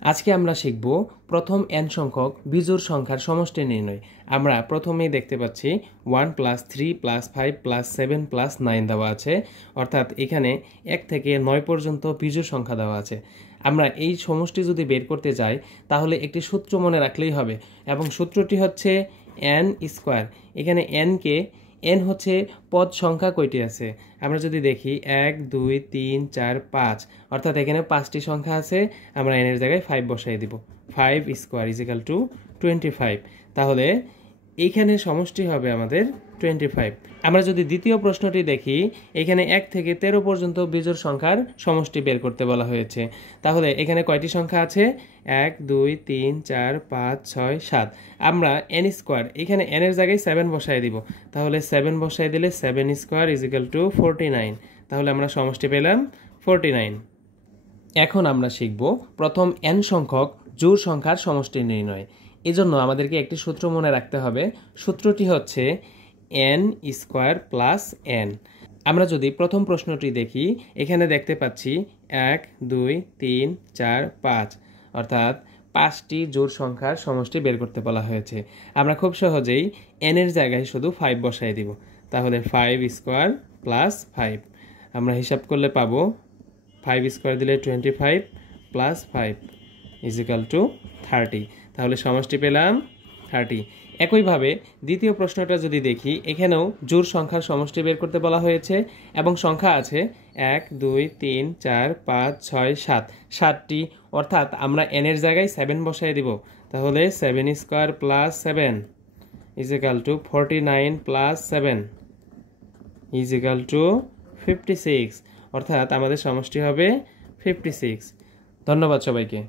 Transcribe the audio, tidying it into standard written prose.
আজকে আমরা শিখব প্রথম n সংখ্যক বিজোড় সংখ্যার সমষ্টি নির্ণয়। আমরা প্রথমেই দেখতে পাচ্ছি 1 + 3 + 5 + 7 + 9 দেওয়া আছে, অর্থাৎ এখানে 1 থেকে 9 পর্যন্ত বিজোড় সংখ্যা দেওয়া আছে। আমরা এই সমষ্টি যদি বের করতে যাই তাহলে একটি সূত্র মনে রাখলেই হবে, এবং সূত্রটি হচ্ছে n²। এখানে n হচ্ছে পদ সংখ্যা কয়টি আছে আমরা যদি দেখি 1 2 3 4 5, অর্থাৎ এখানে 5টি সংখ্যা আছে। আমরা n এর জায়গায় 5 বসাই দিব। 5² = 25। তাহলে এইখানে সমষ্টি হবে আমাদের 25। আমরা যদি দ্বিতীয় প্রশ্নটি দেখি, এখানে 1 থেকে 13 পর্যন্ত বিজোড় সংখ্যার সমষ্টি বের করতে বলা হয়েছে। তাহলে এখানে কয়টি সংখ্যা আছে? 1 2 3 4 5 6 7। আমরা n² এখানে n এর জায়গায় 7 বসাই দিব। তাহলে 7 বসাই দিলে 7² = 49। তাহলে আমরা সমষ্টি পেলাম 49। এখন আমরা শিখব প্রথম n সংখ্যক জোড় সংখ্যার সমষ্টি নির্ণয়। এজন্য আমাদেরকে একটি সূত্র মনে রাখতে হবে। সূত্রটি হচ্ছে n² + n। আমরা যদি প্রথম প্রশ্নটি দেখি, এখানে দেখতে পাচ্ছি 1 2 3 4 5, অর্থাৎ 5টি জোড় সংখ্যার সমষ্টি বের করতে বলা হয়েছে। আমরা খুব সহজেই n এর জায়গায় শুধু 5 বসাই দিব। তাহলে 5² + 5। আমরা হিসাব করলে পাবো 5² দিলে 25 + 5 = 30। তাহলে সমষ্টি পেলাম 30। একইভাবে দ্বিতীয় প্রশ্নটা যদি দেখি, এখানেও জোড় সংখ্যার সমষ্টি বের করতে বলা হয়েছে এবং সংখ্যা আছে 1 2 3 4 5 6 7, 7টি, অর্থাৎ আমরা n এর জায়গায় 7 বসাই দিব। তাহলে 7² + 7 = 49 + 7 = 56, অর্থাৎ আমাদের সমষ্টি হবে 56। ধন্যবাদ সবাইকে।